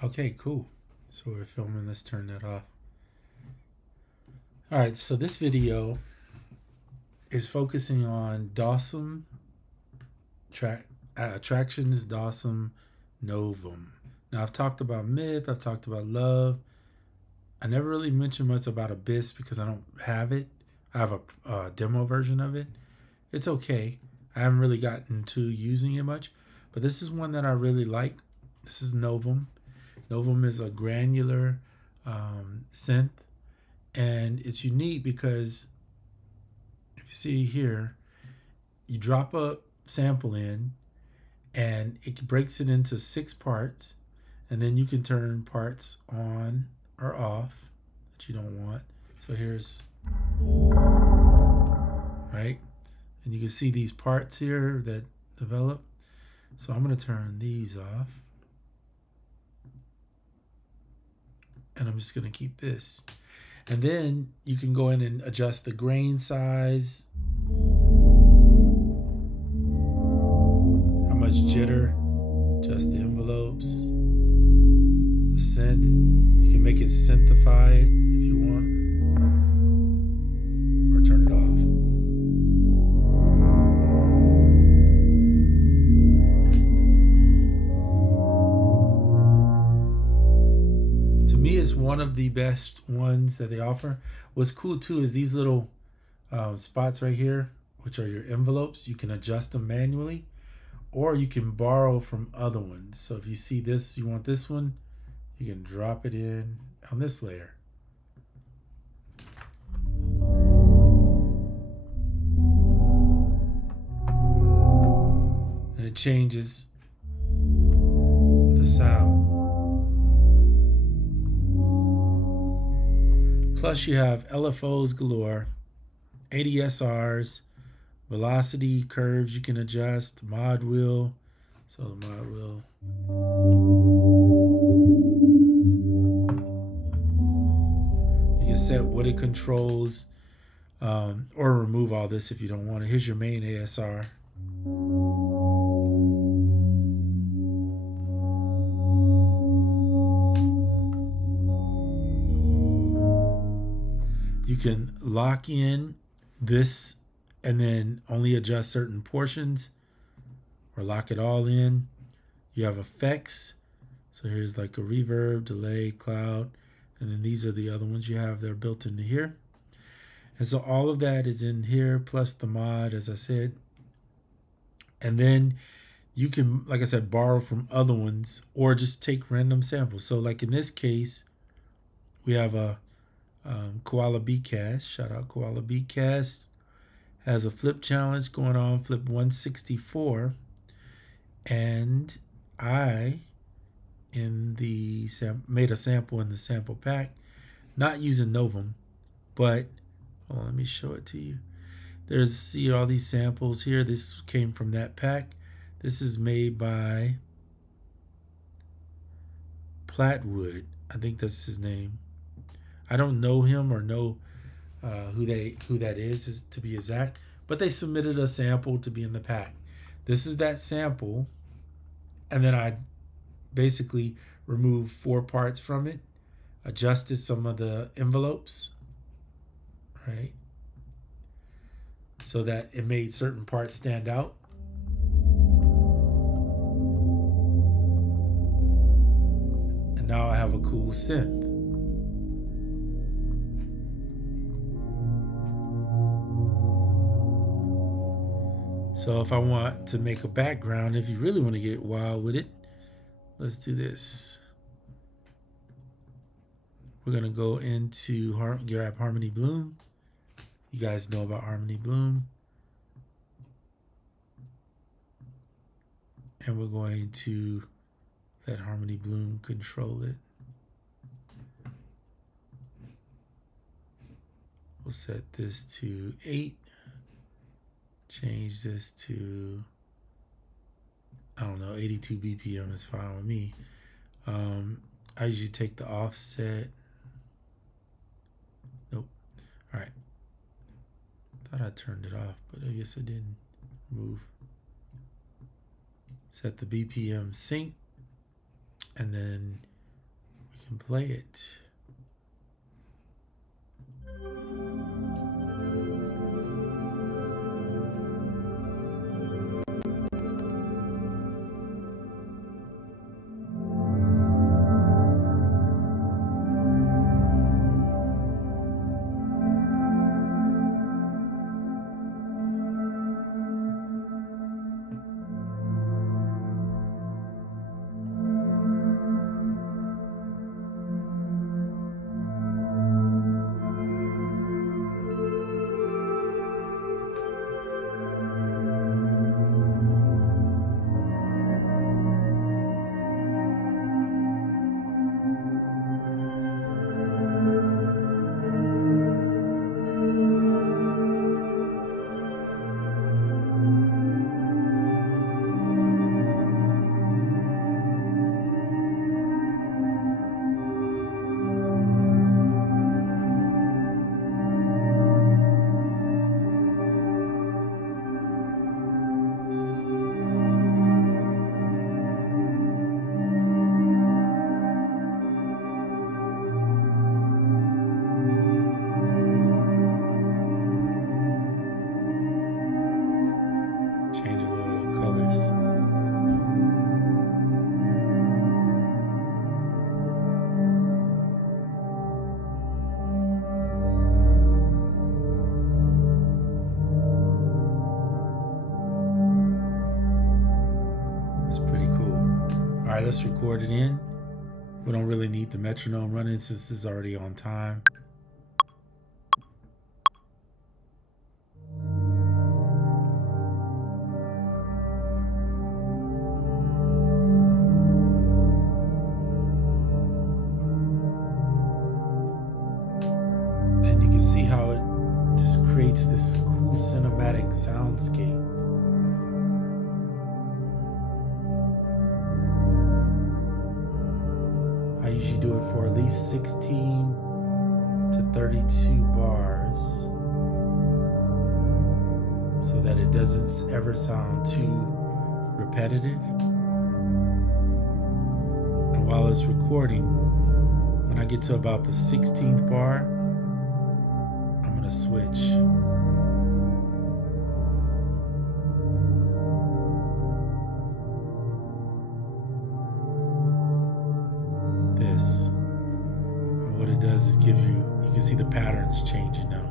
Okay, cool. So we're filming. Let's turn that off. All right, so this video is focusing on Dawesome Tracktion Dawesome Novum. Now I've talked about Myth, I've talked about Love. I never really mentioned much about Abyss because I don't have it. I have a demo version of it. It's okay. I haven't really gotten to using it much, but this is one that I really like. This is Novum. Novum is a granular synth, and it's unique because if you see here, you drop a sample in and it breaks it into 6 parts, and then you can turn parts on or off that you don't want. So here's, right? And you can see these parts here that develop. So I'm going to turn these off. And I'm just going to keep this. And then you can go in and adjust the grain size, how much jitter, adjust the envelopes, the synth. You can make it synthify it if you want, or turn it off. To me, it's one of the best ones that they offer. What's cool too is these little spots right here, which are your envelopes. You can adjust them manually, or you can borrow from other ones. So if you see this, you want this one, you can drop it in on this layer. And it changes the sound. Plus you have LFOs galore, ADSRs, velocity curves you can adjust, mod wheel. So the mod wheel. You can set what it controls, or remove all this if you don't want it. Here's your main ASR. You can lock in this and then only adjust certain portions, or lock it all in. You have effects. So here's like a reverb, delay, cloud, and then these are the other ones you have. They're built into here. And so all of that is in here, plus the mod, as I said. And then you can, like I said, borrow from other ones or just take random samples. So like in this case, we have a Koala Beatcast. Shout out Koala Beatcast. Has a flip challenge going on, flip 164. And I made a sample in the sample pack, not using Novum, but hold on, let me show it to you. See all these samples here. This came from that pack. This is made by Platwood. I think that's his name. I don't know him or know who that is to be exact, but they submitted a sample to be in the pack. This is that sample, and then I basically removed 4 parts from it, adjusted some of the envelopes, right, so that it made certain parts stand out. And now I have a cool synth. So if I want to make a background, if you really want to get wild with it, let's do this. We're going to go into grab Harmony Bloom. You guys know about Harmony Bloom. And we're going to let Harmony Bloom control it. We'll set this to 8. Change this to, I don't know, 82 BPM is fine with me. I usually take the offset. Nope. All right. Thought I turned it off, but I guess I didn't. Move. Set the BPM sync, and then can play it. Change a little colors. It's pretty cool. All right, let's record it in. We don't really need the metronome running since it's already on time. And you can see how it just creates this cool cinematic soundscape. I usually do it for at least 16 to 32 bars so that it doesn't ever sound too repetitive. And while it's recording, when I get to about the 16th bar, I'm gonna switch. This. And what it does is give you can see the patterns changing now.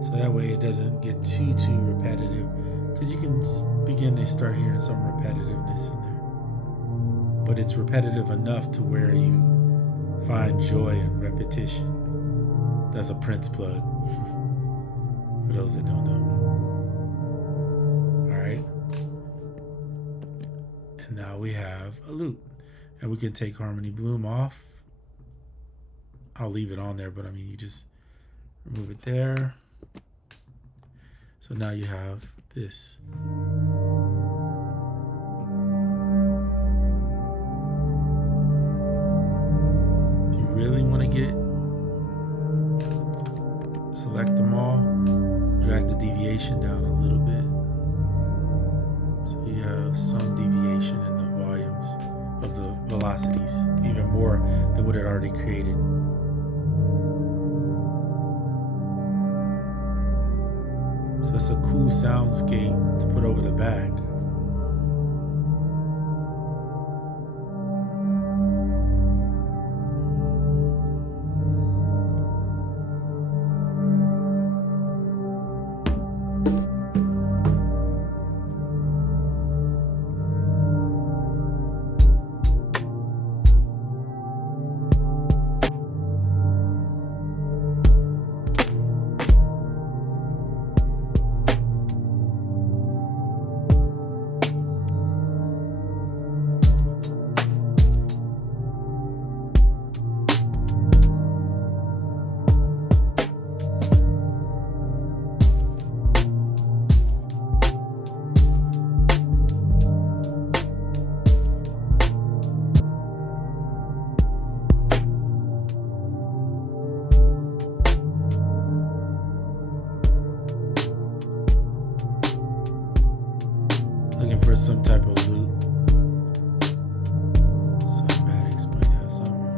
So that way it doesn't get too repetitive, because you can begin to start hearing some repetitiveness in there. But it's repetitive enough to where you find joy in repetition. That's a Prince plug, for those that don't know. All right. And now we have a loop. And we can take harmony bloom off. I'll leave it on there, but I mean, you just remove it there. So now you have this. If you really want to select them all, drag the deviation down a little bit. So you have some deviation in the volumes of the velocities, even more than what it already created. So it's a cool soundscape to put over the back. Looking for some type of loop. Cymatics might have something.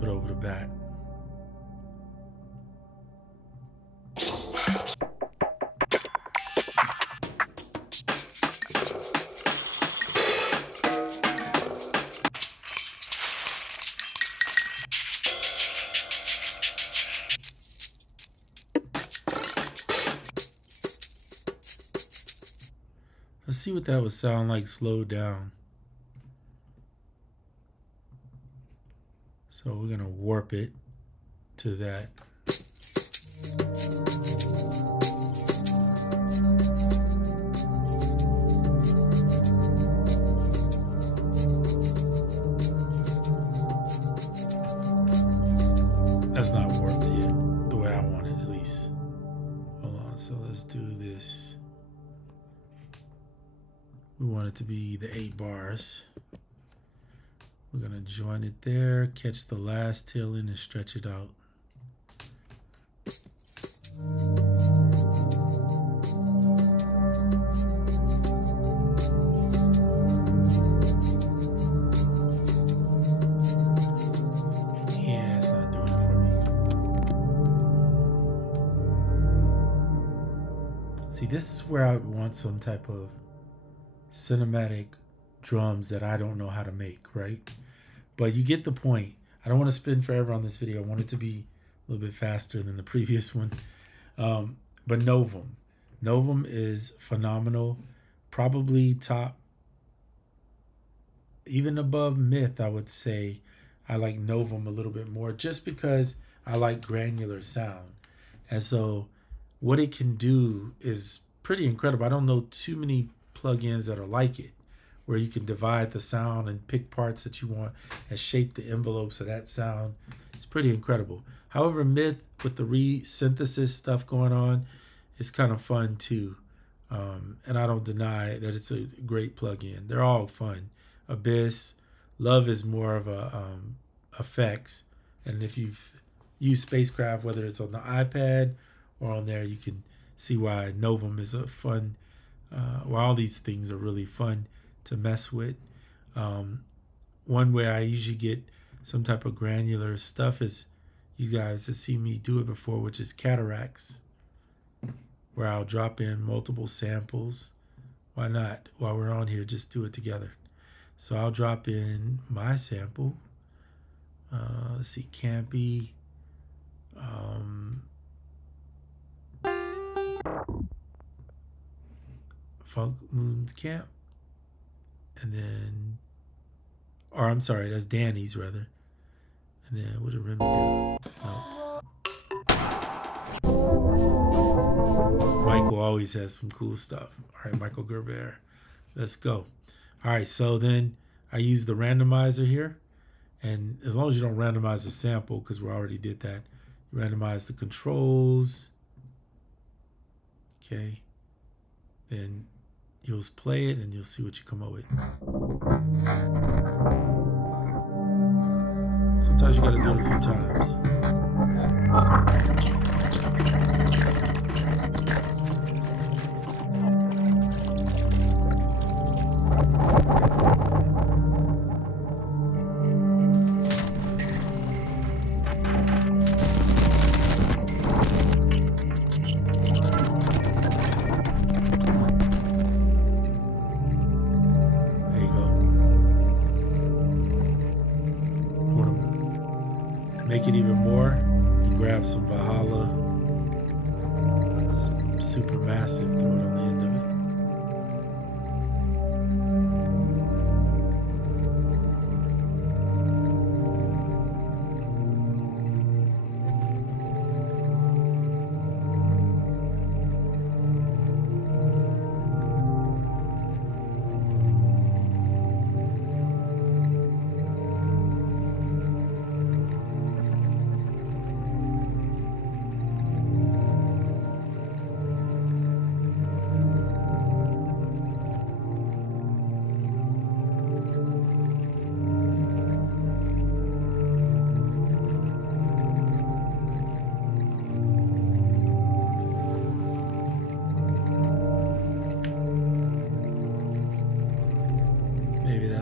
Put over the bat. Let's see what that would sound like slowed down. So we're gonna warp it to that. That's not warped yet, the way I want it at least. Hold on, so let's do this. We want it to be the 8 bars. We're gonna join it there, catch the last tail end and stretch it out. Yeah, it's not doing it for me. See, this is where I would want some type of cinematic drums that I don't know how to make, right? But you get the point. I don't want to spend forever on this video. I want it to be a little bit faster than the previous one. But Novum is phenomenal. Probably top, even above Myth, I would say. I like Novum a little bit more just because I like granular sound. And so what it can do is pretty incredible. I don't know too many plugins that are like it, where you can divide the sound and pick parts that you want and shape the envelopes of that sound. It's pretty incredible. However, Myth with the re-synthesis stuff going on is kind of fun too. And I don't deny that it's a great plugin. They're all fun. Abyss, Love is more of a effects. And if you've used Spacecraft, whether it's on the iPad or on there, you can see why Novum is a fun, well, all these things are really fun to mess with. One way I usually get some type of granular stuff is, you guys have seen me do it before, which is cataracts, where I'll drop in multiple samples. Why not? While we're on here, just do it together. So I'll drop in my sample. Let's see, Campy. Funk Moon's Camp. And then, or I'm sorry, that's Danny's rather. And then what did Remy do? No. Michael always has some cool stuff. All right, Michael Gerber. Let's go. All right, so then I use the randomizer here. And as long as you don't randomize the sample, because we already did that, you randomize the controls. Okay. Then you'll play it and you'll see what you come up with. Sometimes you got to do it a few times. Make it even more, you grab some Valhalla, it's super massive, throw it on the end of it.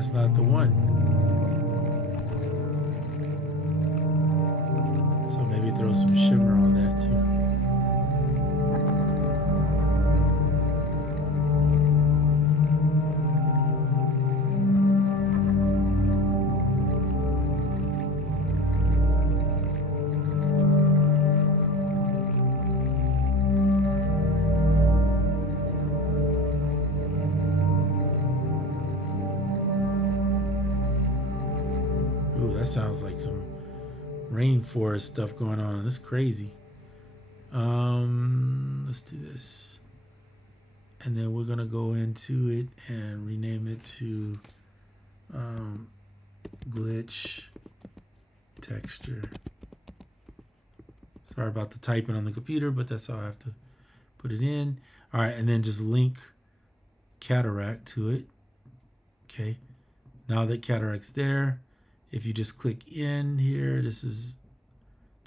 that's not the one. So maybe throw some shimmer on that too. Sounds like some rainforest stuff going on. That's crazy. Let's do this, and then we're gonna go into it and rename it to glitch texture. Sorry about the typing on the computer, but that's how I have to put it in. All right, and then just link cataract to it. Okay, now that cataract's there, if you just click in here, this is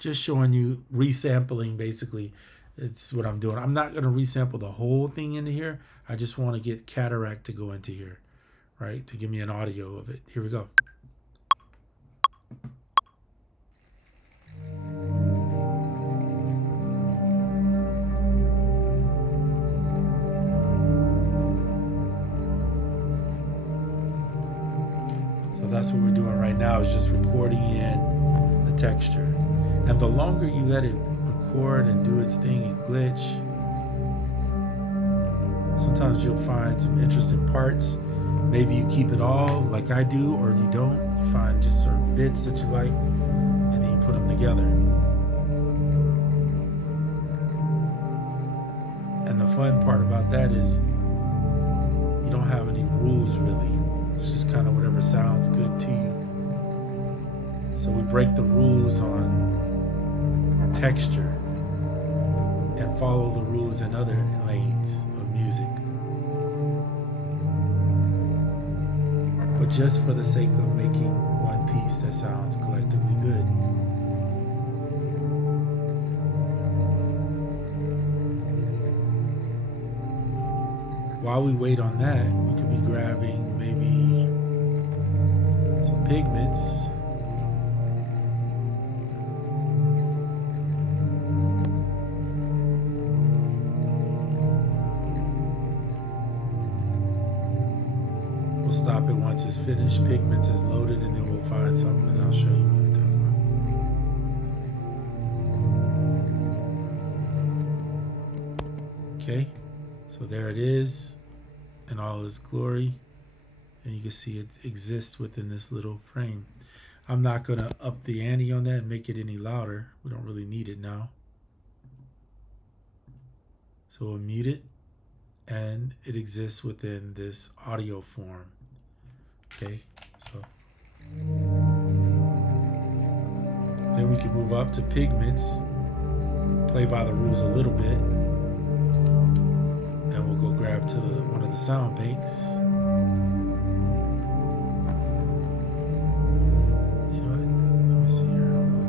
just showing you resampling. Basically, it's what I'm doing. I'm not going to resample the whole thing into here. I just want to get cataract to go into here, right? To give me an audio of it. Here we go. So that's what we're doing right now, is just recording in the texture. And the longer you let it record and do its thing and glitch, sometimes you'll find some interesting parts. Maybe you keep it all like I do, or you don't. You find just certain bits that you like, and then you put them together. And the fun part about that is you don't have any rules really. It's just kind of whatever sounds good to you. So we break the rules on texture and follow the rules in other lanes of music. But just for the sake of making one piece that sounds collectively good. While we wait on that, we could be grabbing maybe some pigments. We'll stop it once it's finished. Pigments is loaded, and then we'll find something, and I'll show you what I'm talking about. Okay, so there it is in all its glory, and you can see it exists within this little frame. I'm not going to up the ante on that and make it any louder. We don't really need it now. So we'll mute it, and it exists within this audio form. Okay, so then we can move up to pigments, play by the rules a little bit, and we'll go grab to one of the sound banks. You know what? Let me see here. Hold on.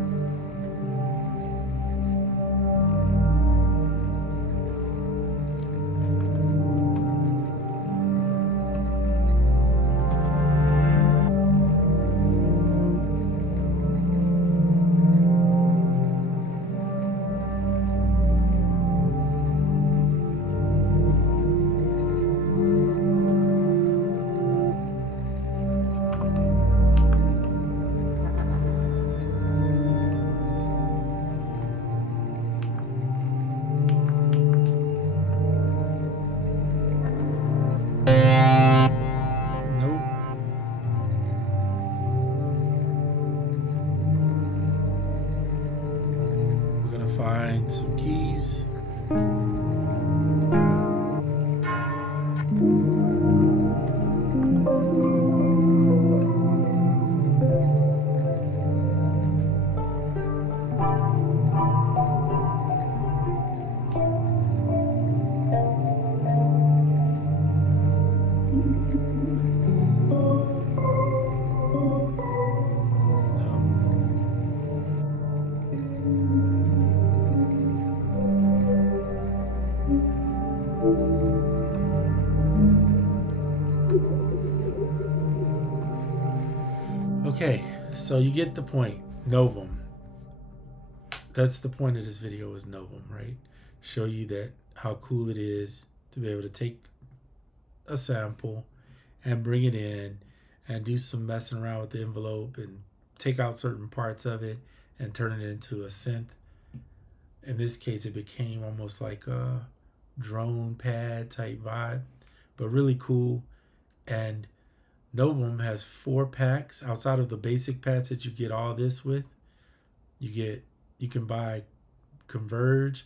Find some keys. Okay, so you get the point. Novum. That's the point of this video, is Novum, right? Show you that how cool it is to be able to take a sample and bring it in and do some messing around with the envelope and take out certain parts of it and turn it into a synth. In this case, it became almost like a drone pad type vibe, but really cool. And Novum has 4 packs outside of the basic pads that you get all this with. You can buy Converge,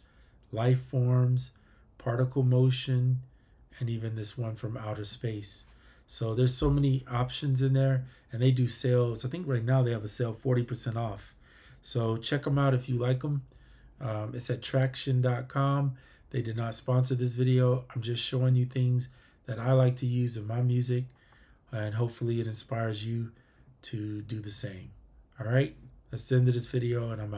Life Forms, Particle Motion, and even this one from Outer Space. So there's so many options in there, and they do sales. I think right now they have a sale 40% off. So check them out if you like them. It's at Tracktion.com. They did not sponsor this video. I'm just showing you things that I like to use in my music, and hopefully it inspires you to do the same. All right, that's the end of this video, and I'm out.